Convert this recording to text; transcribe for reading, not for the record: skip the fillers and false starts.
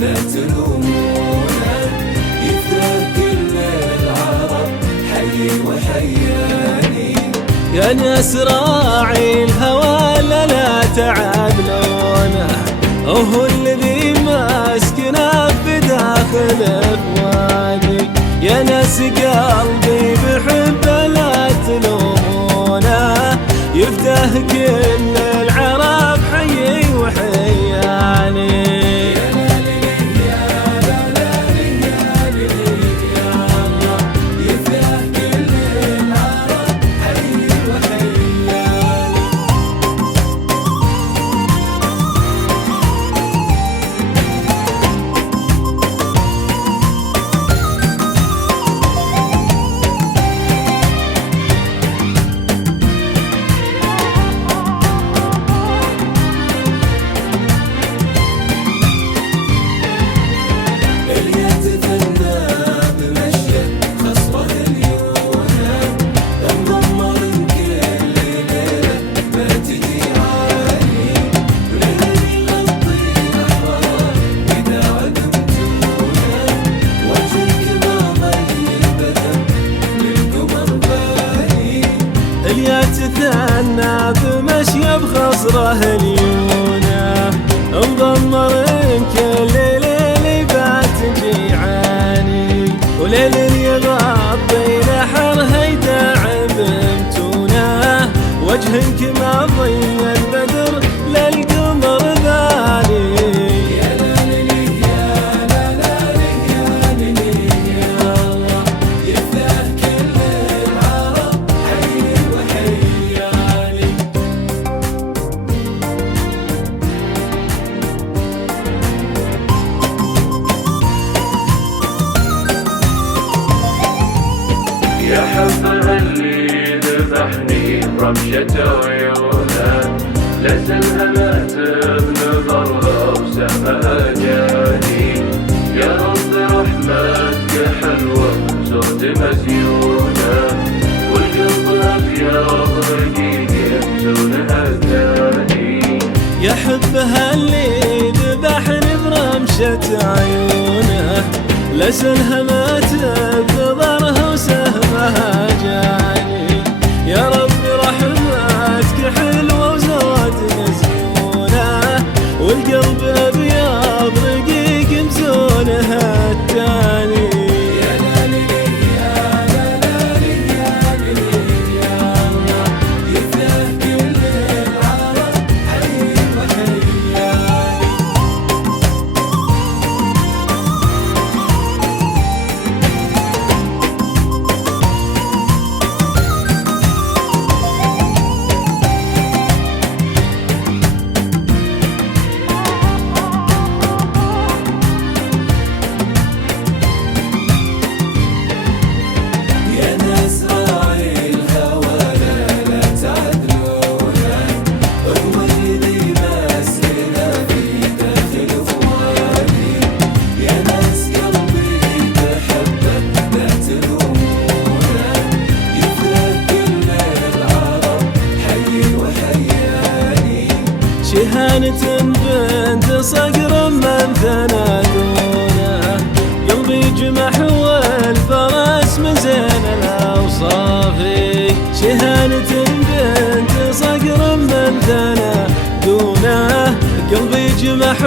لا تلومونه، يفداه كل العرب حي وحياني. يا ناس راعي الهوى لا تعاملونه، هو الذي ماسكنا بداخل أفواني. يا ناس قلبي بحبه لا تلومونه، يفداه كل العرب حي وحياني. تثنى بمشي بخصره اليونه، مضمر كل ليل بات جيعاني. وليل يغطي نحره يداعب بمتونه، وجه كما ضي البدر للقمر ذالي. يا حبها اللي ذبحني برمشة عيونه، لازلها بنظرها وسمها جاني. يا رب رحمتك حلوة صوت مزيونة، والقلب أبيض رقيق يمزونها ثاني. يا حبها اللي ذبحني برمشة عيونه، لسنها ما تبذرها وسهمها جاني. يا رب رحمتك حلوة وزود مزيونة، والقلب أبيض رقيق يمزونها التاني. شهانة بنت صقر من ثنادونه، قلبي جمح والفرس من زين الأوصاف. شهانة بنت صقر من ثنادونه، قلبي جمح